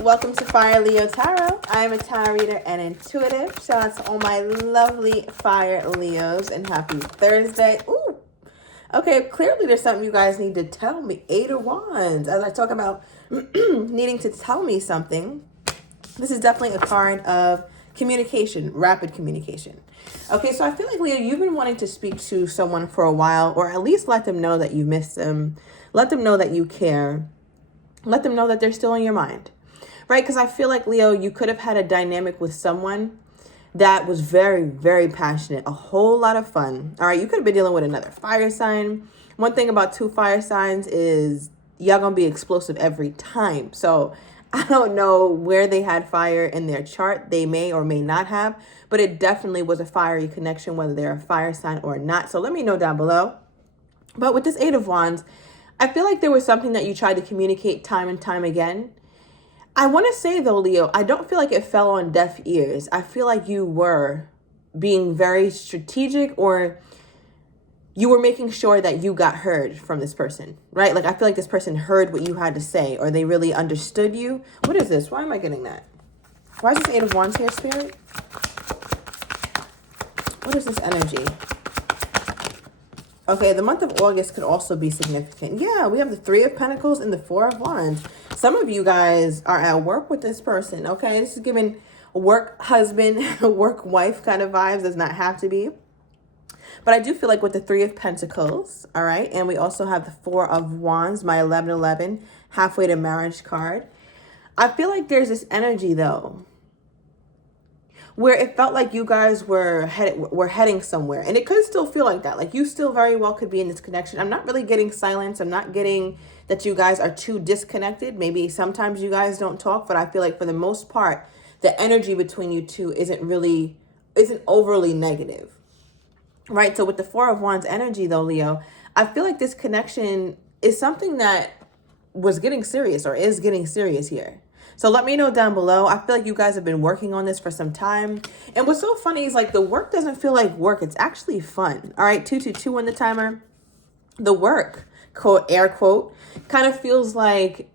Welcome to Fire Leo Tarot. I am a tarot reader and intuitive. Shout out to all my lovely Fire Leos and happy Thursday. Ooh. Okay, clearly there's something you guys need to tell me. Eight of Wands. As I talk about needing to tell me something, this is definitely a card of communication, rapid communication. Okay, so I feel like, Leo, you've been wanting to speak to someone for a while, or at least let them know that you miss them. Let them know that you care. Let them know that they're still in your mind. Right? Because I feel like, Leo, you could have had a dynamic with someone that was very, very passionate, a whole lot of fun. All right, you could have been dealing with another fire sign. One thing about two fire signs is y'all gonna be explosive every time. So I don't know where they had fire in their chart. They may or may not have, but it definitely was a fiery connection, whether they're a fire sign or not. So let me know down below. But with this Eight of Wands, I feel like there was something that you tried to communicate time and time again. I want to say, though, Leo, I don't feel like it fell on deaf ears. I feel like you were being very strategic, or you were making sure that you got heard from this person, right? Like, I feel like this person heard what you had to say, or they really understood you. What is this? Why am I getting that? Why is this Eight of Wands here, Spirit? What is this energy? Okay, the month of August could also be significant. Yeah, we have the Three of Pentacles and the Four of Wands. Some of you guys are at work with this person, okay? This is giving work husband, work wife kind of vibes. Does not have to be. But I do feel like with the Three of Pentacles, all right? And we also have the Four of Wands, my 1111, halfway to marriage card. I feel like there's this energy, though, where it felt like you guys were heading somewhere. And it could still feel like that. Like, you still very well could be in this connection. I'm not really getting silence. I'm not getting that you guys are too disconnected. Maybe sometimes you guys don't talk, but I feel like for the most part, the energy between you two isn't overly negative. Right? So with the Four of Wands energy, though, Leo, I feel like this connection is something that was getting serious, or is getting serious here. So let me know down below. I feel like you guys have been working on this for some time. And what's so funny is, like, the work doesn't feel like work. It's actually fun. All right, 222 on the timer. The work, quote, air quote, kind of feels like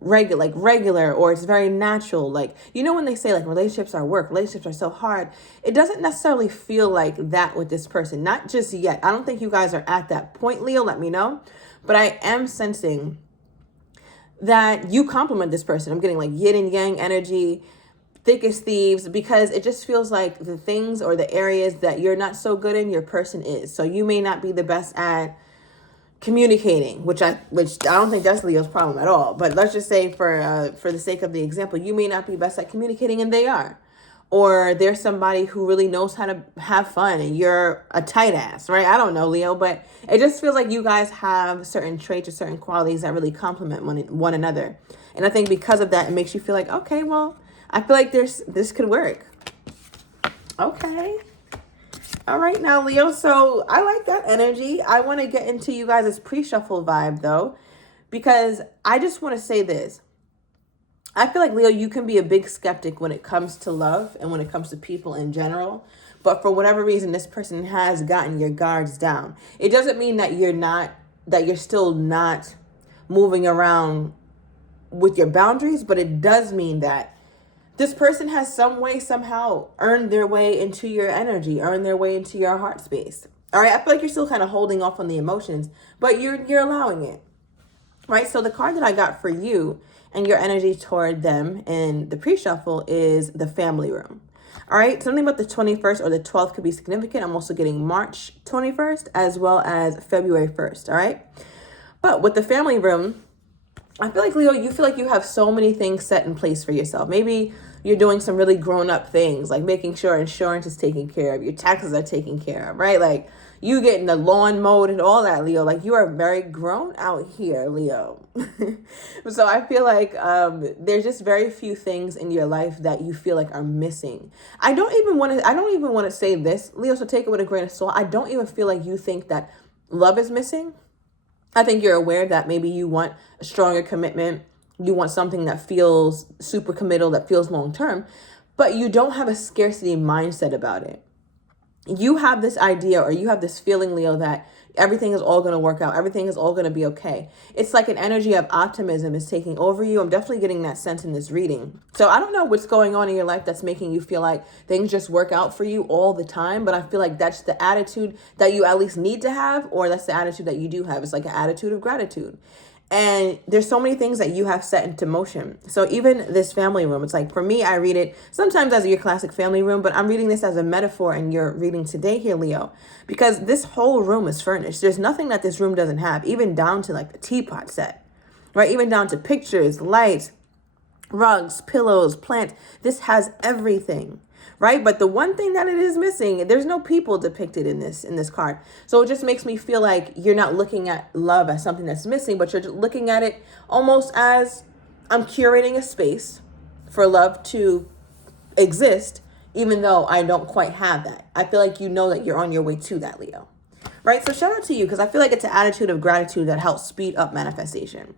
regular, or it's very natural. Like, you know, when they say, like, relationships are work, relationships are so hard, it doesn't necessarily feel like that with this person. Not just yet. I don't think you guys are at that point, Leo. Let me know. But I am sensing that you compliment this person. I'm getting like yin and yang energy, thick as thieves, because it just feels like the things or the areas that you're not so good in, your person is. So you may not be the best at communicating, which I don't think that's Leo's problem at all. But let's just say for the sake of the example, you may not be best at communicating and they are. Or there's somebody who really knows how to have fun and you're a tight ass, right? I don't know, Leo, but it just feels like you guys have certain traits or certain qualities that really complement one another. And I think because of that, it makes you feel like, okay, well, I feel like this could work. Okay. All right, now, Leo, so I like that energy. I want to get into you guys' pre-shuffle vibe, though, because I just want to say this. I feel like, Leo, you can be a big skeptic when it comes to love and when it comes to people in general. But for whatever reason, this person has gotten your guards down. It doesn't mean that you're still not moving around with your boundaries, but it does mean that this person has some way, somehow earned their way into your energy, earned their way into your heart space. All right, I feel like you're still kind of holding off on the emotions, but you're allowing it. Right? So the card that I got for you and your energy toward them in the pre-shuffle is the family room. All right, something about the 21st or the 12th could be significant. I'm also getting March 21st as well as February 1st, all right? But with the family room, I feel like, Leo, you feel like you have so many things set in place for yourself. Maybe you're doing some really grown-up things, like making sure insurance is taken care of, your taxes are taken care of, right? Like, you getting the lawn mowed and all that, Leo. Like, you are very grown out here, Leo. So I feel like there's just very few things in your life that you feel like are missing. I don't even want to say this, Leo, so take it with a grain of salt. I don't even feel like you think that love is missing. I think you're aware that maybe you want a stronger commitment. You want something that feels super committal, that feels long term, but you don't have a scarcity mindset about it. you have this idea or you have this feeling, Leo, that everything is all going to work out. Everything is all going to be okay. It's like an energy of optimism is taking over you. I'm definitely getting that sense in this reading. So I don't know what's going on in your life that's making you feel like things just work out for you all the time. But I feel like that's the attitude that you at least need to have, or that's the attitude that you do have. It's like an attitude of gratitude. And there's so many things that you have set into motion. So even this family room, it's like, for me, I read it sometimes as your classic family room, but I'm reading this as a metaphor in your reading today here, Leo, because this whole room is furnished. There's nothing that this room doesn't have, even down to like the teapot set, right? Even down to pictures, lights, rugs, pillows, plants. This has everything. Right? But the one thing that it is missing, there's no people depicted in this card. So it just makes me feel like you're not looking at love as something that's missing, but you're just looking at it almost as, I'm curating a space for love to exist, even though I don't quite have that. I feel like you know that you're on your way to that, Leo. Right? So shout out to you, because I feel like it's an attitude of gratitude that helps speed up manifestation.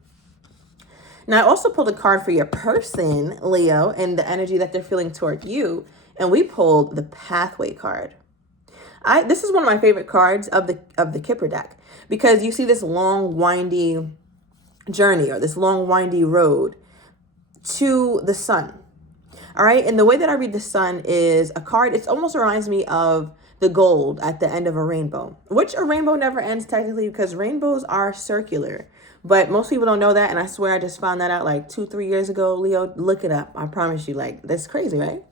Now, I also pulled a card for your person, Leo, and the energy that they're feeling toward you. And we pulled the Pathway card. This is one of my favorite cards of the Kipper deck, because you see this long, windy journey, or this long, windy road to the sun. All right. And the way that I read the sun is a card. It almost reminds me of the gold at the end of a rainbow, which a rainbow never ends technically, because rainbows are circular. But most people don't know that. And I swear I just found that out like 2-3 years ago. Leo, look it up. I promise you, like, that's crazy, right?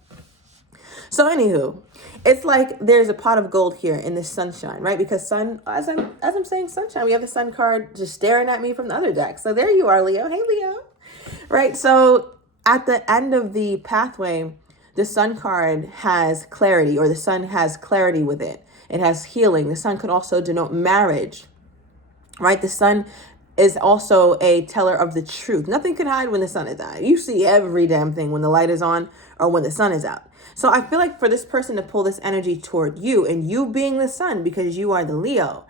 So anywho, it's like there's a pot of gold here in this sunshine, right? Because sun, as I'm saying sunshine, we have the sun card just staring at me from the other deck. So there you are, Leo. Hey, Leo. Right? So at the end of the pathway, the sun card has clarity, or the sun has clarity with it. It has healing. The sun could also denote marriage, right? The sun is also a teller of the truth. Nothing can hide when the sun is out. You see every damn thing when the light is on or when the sun is out. So I feel like for this person to pull this energy toward you, and you being the sun because you are the Leo,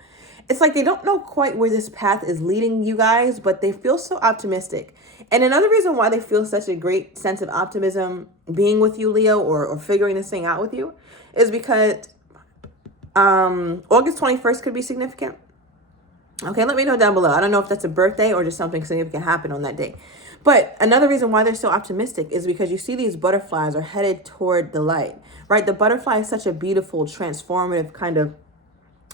it's like they don't know quite where this path is leading you guys, but they feel so optimistic. And another reason why they feel such a great sense of optimism being with you, Leo, or figuring this thing out with you, is because August 21st could be significant. Okay, let me know down below. I don't know if that's a birthday or just something significant happened on that day. But another reason why they're so optimistic is because you see these butterflies are headed toward the light, right? The butterfly is such a beautiful, transformative kind of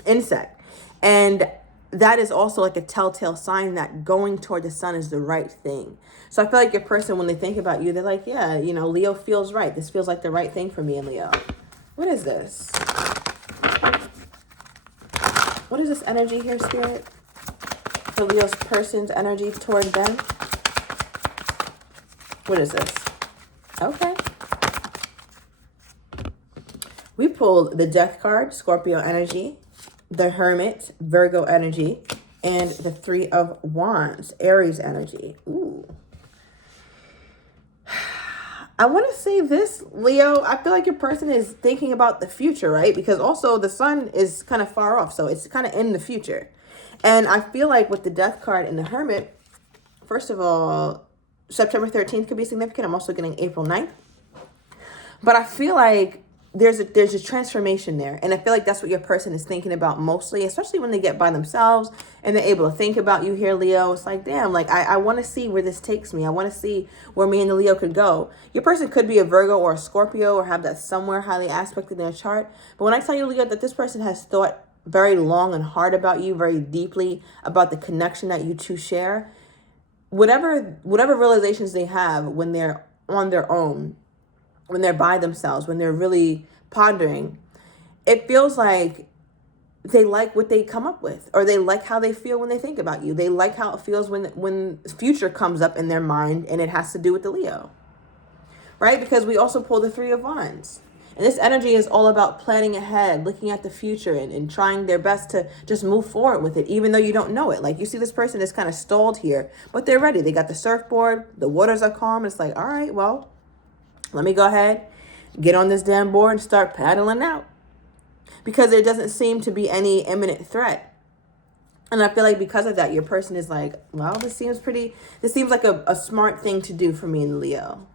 insect. And that is also like a telltale sign that going toward the sun is the right thing. So I feel like your person, when they think about you, they're like, yeah, you know, Leo feels right. This feels like the right thing for me and Leo. What is this? What is this energy here, Spirit? For Leo's person's energy toward them? What is this? Okay. We pulled the Death card, Scorpio energy, the Hermit, Virgo energy, and the Three of Wands, Aries energy. Ooh. I want to say this, Leo. I feel like your person is thinking about the future, right? Because also the sun is kind of far off, so it's kind of in the future. And I feel like with the Death card and the Hermit, first of all, September 13th could be significant. I'm also getting April 9th. But I feel like there's a transformation there. And I feel like that's what your person is thinking about mostly, especially when they get by themselves and they're able to think about you here, Leo. It's like, damn, like I want to see where this takes me. I want to see where me and the Leo could go. Your person could be a Virgo or a Scorpio or have that somewhere highly aspected in their chart. But when I tell you, Leo, that this person has thought very long and hard about you, very deeply about the connection that you two share, whatever realizations they have when they're on their own, when they're by themselves, when they're really pondering, it feels like they like what they come up with, or they like how they feel when they think about you. They like how it feels when future comes up in their mind and it has to do with the Leo, right? Because we also pull the Three of Wands. And this energy is all about planning ahead, looking at the future and trying their best to just move forward with it, even though you don't know it. Like you see this person is kind of stalled here, but they're ready. They got the surfboard. The waters are calm. It's like, all right, well, let me go ahead, get on this damn board and start paddling out. Because there doesn't seem to be any imminent threat. And I feel like because of that, your person is like, well, this seems like a smart thing to do for me and Leo.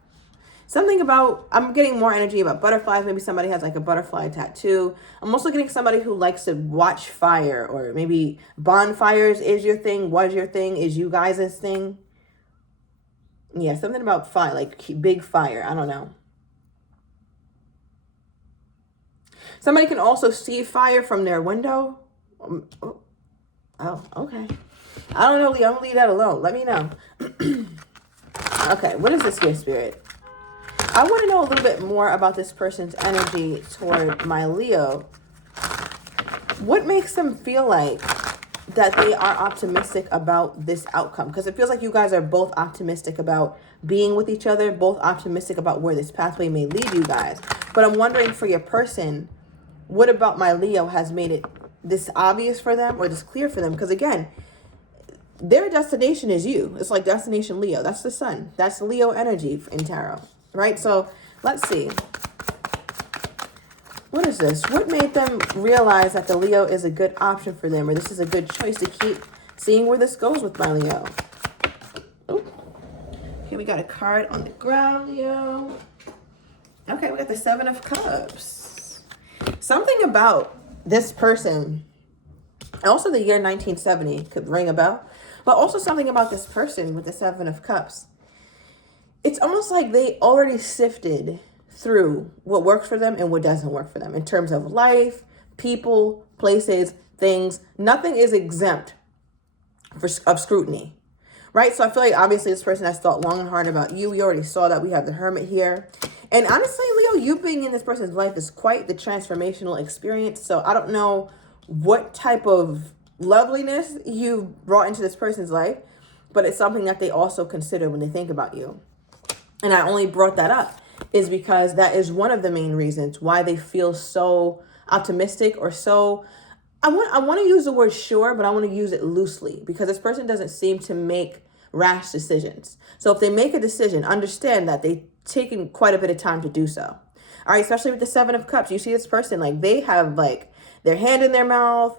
Something about, I'm getting more energy about butterflies. Maybe somebody has like a butterfly tattoo. I'm also getting somebody who likes to watch fire, or maybe bonfires is your thing, was your thing, is you guys' thing. Yeah, something about fire, like big fire. I don't know. Somebody can also see fire from their window. Oh, okay. I don't know, Leo. I'm going to leave that alone. Let me know. Okay, what is this here, Spirit? I want to know a little bit more about this person's energy toward my Leo. What makes them feel like that they are optimistic about this outcome? Because it feels like you guys are both optimistic about being with each other, both optimistic about where this pathway may lead you guys. But I'm wondering for your person, what about my Leo has made it this obvious for them or this clear for them? Because again, their destination is you. It's like destination Leo. That's the sun. That's Leo energy in tarot, right? So let's see. What is this? What made them realize that the Leo is a good option for them, or this is a good choice to keep seeing where this goes with my Leo? Oh, okay, we got a card on the ground, Leo. Okay, we got the Seven of Cups. Something about this person, also the year 1970 could ring a bell, but also something about this person with the Seven of Cups. It's almost like they already sifted through what works for them and what doesn't work for them in terms of life, people, places, things. Nothing is exempt of scrutiny, right? So I feel like obviously this person has thought long and hard about you. We already saw that. We have the Hermit here. And honestly, Leo, you being in this person's life is quite the transformational experience. So I don't know what type of loveliness you've brought into this person's life, but it's something that they also consider when they think about you. And I only brought that up is because that is one of the main reasons why they feel so optimistic or so, I want to use the word sure, but I want to use it loosely because this person doesn't seem to make rash decisions. So if they make a decision, understand that they've taken quite a bit of time to do so. All right, especially with the Seven of Cups. You see this person, like they have like their hand in their mouth.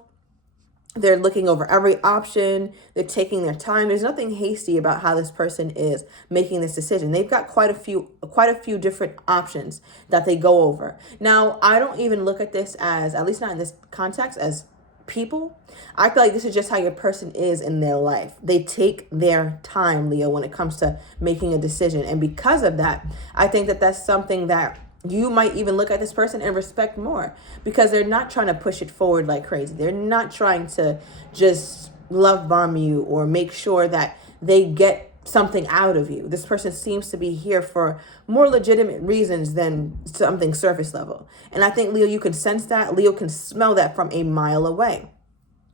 They're looking over every option. They're taking their time. There's nothing hasty about how this person is making this decision. They've got quite a few different options that they go over. Now, I don't even look at this as, at least not in this context, as people. I feel like this is just how your person is in their life. They take their time, Leo, when it comes to making a decision. And because of that, I think that that's something that you might even look at this person and respect more because they're not trying to push it forward like crazy. They're not trying to just love bomb you or make sure that they get something out of you. This person seems to be here for more legitimate reasons than something surface level. And I think, Leo, you can sense that. Leo can smell that from a mile away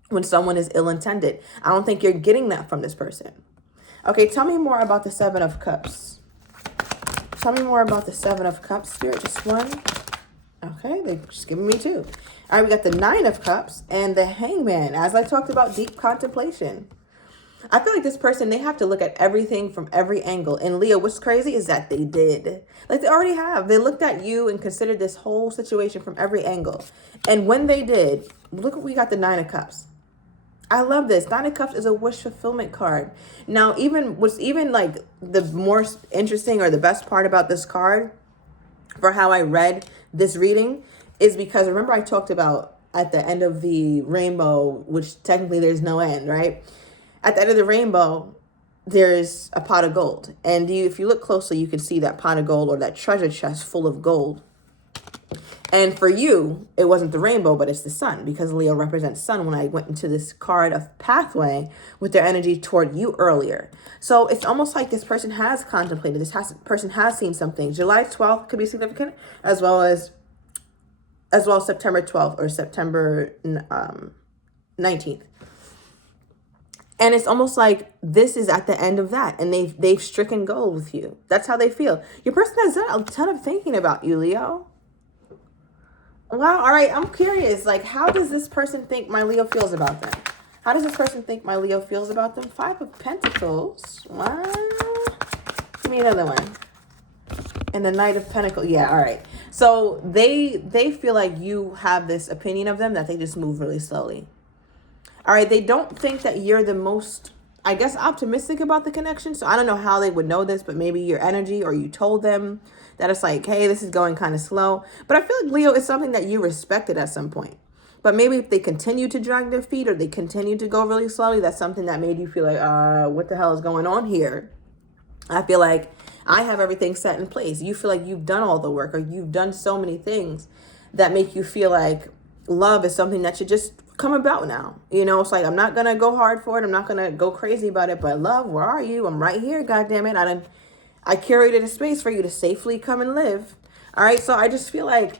when someone is ill-intended. I don't think you're getting that from this person. Okay, tell me more about the Seven of Cups. Tell me more about the Seven of Cups, Spirit. Just one. Okay, they've just given me two. All right, we got the Nine of Cups and the Hangman. As I talked about, deep contemplation. I feel like this person, they have to look at everything from every angle. And Leo, what's crazy is that they did. Like they already have. They looked at you and considered this whole situation from every angle. And when they did, look what we got, the Nine of Cups. I love this. Nine of Cups is a wish fulfillment card. Now, what's even like the more interesting or the best part about this card for how I read this reading is because remember I talked about at the end of the rainbow, which technically there's no end, right? At the end of the rainbow, there's a pot of gold. And if you look closely, you can see that pot of gold or that treasure chest full of gold. And for you, it wasn't the rainbow, but it's the sun because Leo represents sun when I went into this card of pathway with their energy toward you earlier. So it's almost like this person has contemplated, person has seen something. July 12th could be significant as well as September 12th or September 19th. And it's almost like this is at the end of that and they've stricken gold with you. That's how they feel. Your person has done a ton of thinking about you, Leo. Wow. All right. I'm curious. Like, how does this person think my Leo feels about them? How does this person think my Leo feels about them? Five of Pentacles. Wow. Give me another one. And the Knight of Pentacles. Yeah. All right. So they feel like you have this opinion of them that they just move really slowly. All right. They don't think that you're the most I guess, optimistic about the connection. So I don't know how they would know this, but maybe your energy, or you told them that it's like, hey, this is going kind of slow. But I feel like, Leo, is something that you respected at some point. But maybe if they continue to drag their feet, or they continue to go really slowly, that's something that made you feel like, what the hell is going on here? I feel like I have everything set in place. You feel like you've done all the work, or you've done so many things that make you feel like love is something that should just come about now. You know, it's like, I'm not going to go hard for it. I'm not going to go crazy about it. But love, where are you? I'm right here. God damn it. I curated a space for you to safely come and live. All right. So I just feel like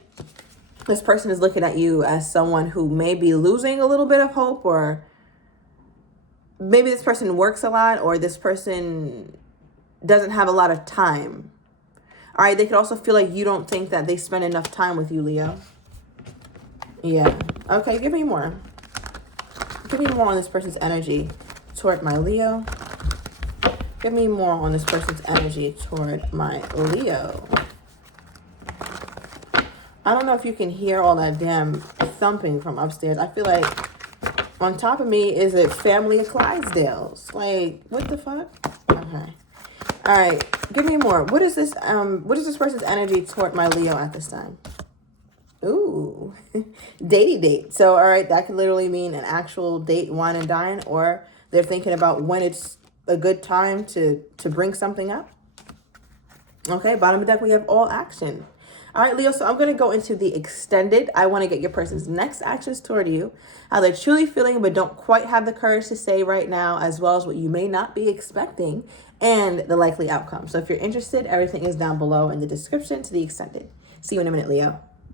this person is looking at you as someone who may be losing a little bit of hope, or maybe this person works a lot, or this person doesn't have a lot of time. All right. They could also feel like you don't think that they spend enough time with you, Leo. Yeah. Okay. Give me more. Give me more on this person's energy toward my Leo. Give me more on this person's energy toward my Leo. I don't know if you can hear all that damn thumping from upstairs. I feel like on top of me is a family of Clydesdales. Like, what the fuck? Okay. All right. Give me more. What is this person's energy toward my Leo at this time? Ooh. Datey date. So, all right, that could literally mean an actual date, wine and dine, or they're thinking about when it's a good time to bring something up. Okay, bottom of the deck, we have all action. All right, Leo, so I'm going to go into the extended. I want to get your person's next actions toward you, how they're truly feeling but don't quite have the courage to say right now, as well as what you may not be expecting, and the likely outcome. So if you're interested, everything is down below in the description to the extended. See you in a minute, Leo.